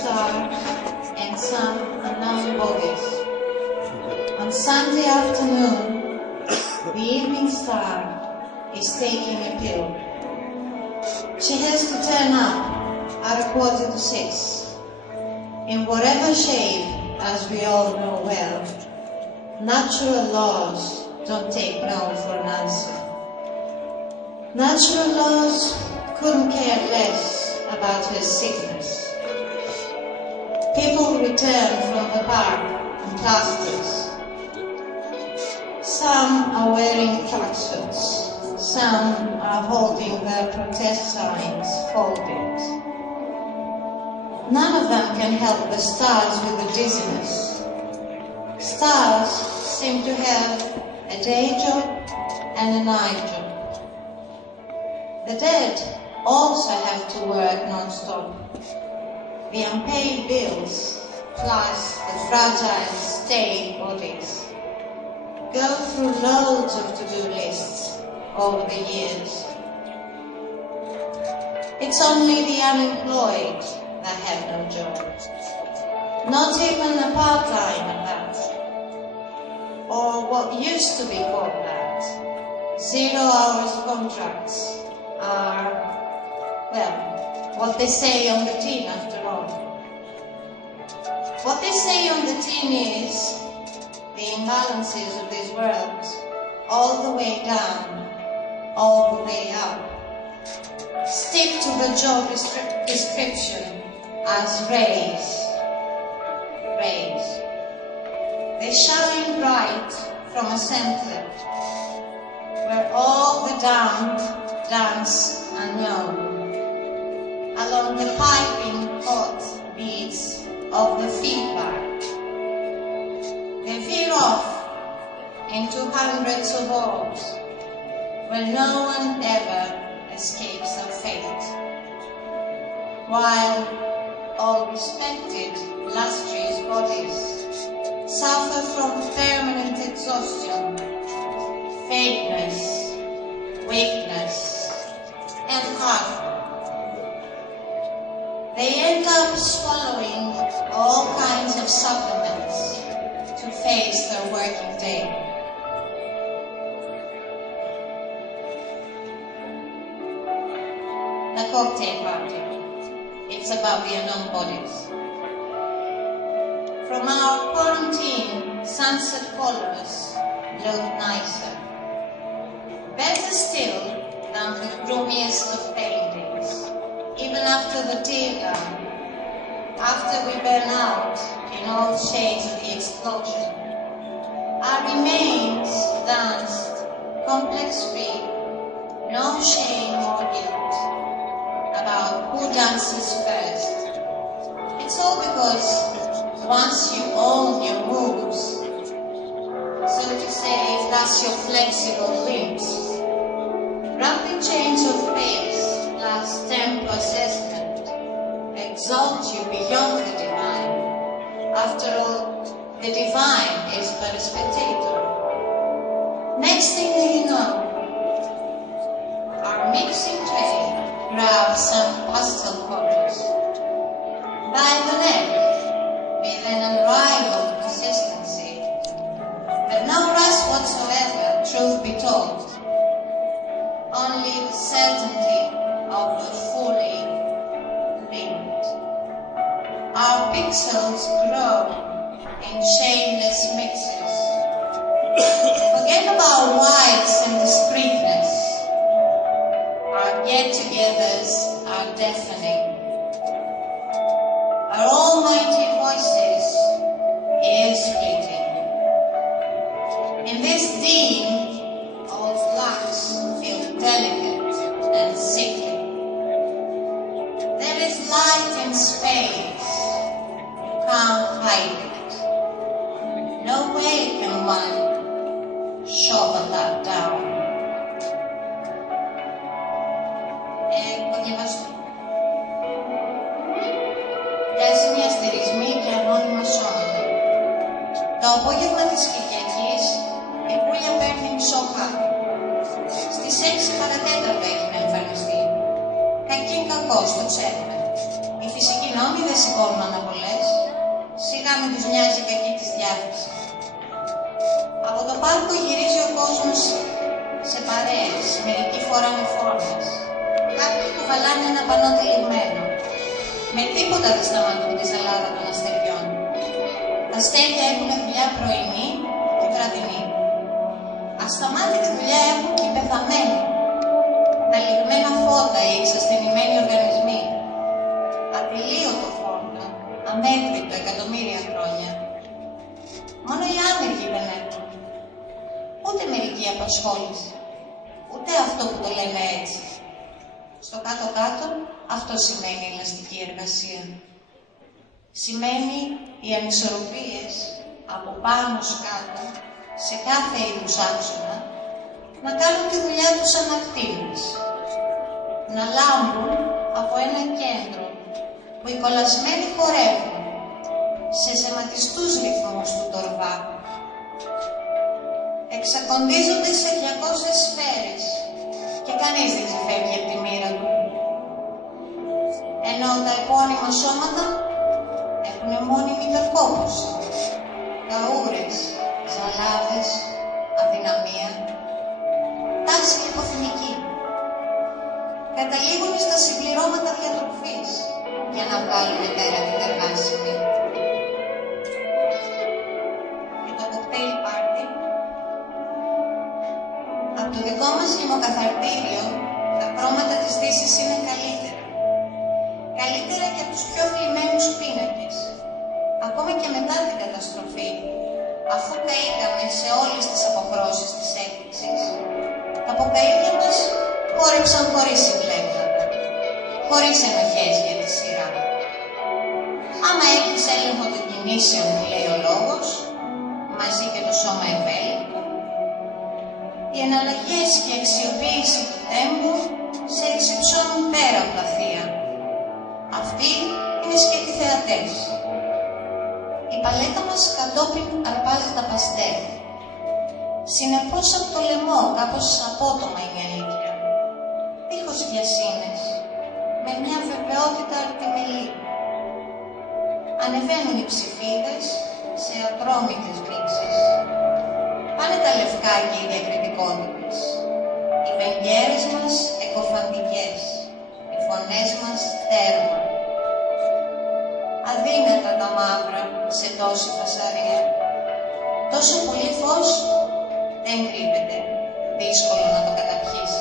star and some unknown bodies. On Sunday afternoon, the evening star is taking a pill. She has to turn up at 5:45. In whatever shape, as we all know well, natural laws don't take no for an answer. Natural laws couldn't care less about her sickness. People return from the park in plasters. Some are wearing tracksuits. Some are holding their protest signs folded. None of them can help the stars with the dizziness. Stars seem to have a day job and a night job. The dead also have to work non-stop. The unpaid bills, plus the fragile stale bodies, go through loads of to-do lists over the years. It's only the unemployed that have no job. Not even a part-time at that. Or what used to be called that. 0 hours contracts are, well, what they say on the tin after all. What they say on the tin is the imbalances of this world, all the way down, all the way up. Stick to the job description as rays. Rays. They shine bright from a center where all the damned dance unknown along the piping hot beats of the feedback. They veer off into hundreds of orbs where no one ever escapes their fate, while all respected, illustrious bodies suffer from permanent exhaustion, fakeness, weakness, and hunger. They end up swallowing all kinds of supplements to face their working day. The cocktail party. It's about the unknown bodies. From our quarantine, sunset colors look nicer. Better still than the gloomiest of paintings. Even after the tear gun, after we burn out in all shades of the explosion, our remains danced complex-free, no shame or guilt about who dances first. It's all because once you own your moves, so to say, plus your flexible limbs, rapid change of pace plus tempo assessment exalts you beyond the divine. After all, the divine is but a spectator. Next thing you know, our mixing tray grabs some pastel colors by the neck with an unrivaled consistency, but no rust whatsoever, truth be told. Only the certainty of a fully linked. Our pixels grow in shameless mixes. Forget about whites and discreetness. Our get-togethers are deafening. Our almighty voices ear-splitting. In this dean, all flux feel delicate and sickly. There is light in space. You can't hide it. No way can one shovel that down. Διάσημοι αστερισμοί και ανώνυμα σώματα. Το απόγευμα της Κυριακής η Πούλια παίρνει μισό χάπι. Στις 6 παρατέταρτο έχει να εμφανιστεί. Κακήν κακός, το ξέρουμε. Οι φυσικοί νόμοι μόνοι δεν σηκώνουν αναβολές, σιγά μην τους νοιάζει κακή της διάθεση. Από το πάρκο γυρίζει ο κόσμος σε παρέες, μερικοί φοράνε φόρμες. Κάποιοι κουβαλάνε ένα πανό τυλιγμένο. Με τίποτα δεν σταματούν τη σαλάδα των αστεριών. Τα αστέρια έχουν δουλειά πρωινή και βραδινή. Ασταμάτητη δουλειά έχουν και οι πεθαμένοι. Τα λιγμένα φώτα, οι εξασθενημένοι οργανισμοί. Ατελείωτο φόρμα, αμέτρητο εκατομμύρια χρόνια. Μόνο οι άνεργοι δεν έχουν. Ούτε μερική απασχόληση. Ούτε αυτό που το λέμε έτσι. Στο κάτω-κάτω, αυτό σημαίνει ελαστική εργασία. Σημαίνει οι ανισορροπίες από πάνω κάτω, σε κάθε είδους άξονα, να κάνουν τη δουλειά τους ανακτήμες. Να λάμπουν από ένα κέντρο που οι κολλασμένοι χορεύουν σε σεματιστούς ρυθμούς του τορβά. Εξακοντίζονται σε 200 σφαίρες και κανείς δεν ξεφεύγει από τη μοίρα του. Ενώ τα επώνυμα σώματα έχουν μόνιμη υπερκόπωση, καούρες, ζαλάδες, αδυναμία, τάξη λιποθυμική. Καταλήγουν στα συμπληρώματα διατροφής για να βγάλουν πέρα την εργάσιμη. Και το κοκτέιλ πάρτι. Από το δικό μας λιμοκαθαρτήριο, τα χρώματα της Δύσης είναι καλύτερα. Καλύτερα και από τους πιο θλιμμένους πίνακες. Ακόμα και μετά την καταστροφή, αφού καήκαμε σε όλες τις αποχρώσεις της έκπληξης, τα αποκαΐδια μας χόρεψαν χωρίς συμπλέγματα, χωρίς ενοχές για τη σειρά. Άμα έχεις έλεγχο των κινήσεων που λέει ο λόγος, μαζί και το σώμα ευέλικτο, οι εναλλαγές και η αξιοποίηση του τέμπου σε εξυψώνουν πέρα από τα θεία. Αυτοί είναι σκέτοι θεατές. Η παλέτα μας κατόπιν αρπάζει τα παστέλ. Συνεπώς από το λαιμό, κάπως απότομα είναι η αλήθεια. Δίχως βιασύνες, με μια βεβαιότητα αρτιμελή. Ανεβαίνουν οι ψηφίδες σε ατρόμητες μίξεις. Πάνε τα λευκά και οι διακριτικότητες. Οι βεγγέρες μας εκοφαντικές, οι φωνές μας τέρμα. Αδύνατα τα μαύρα σε τόση φασαρία. Τόσο πολύ φως δεν κρύβεται, δύσκολο να το καταπιείς.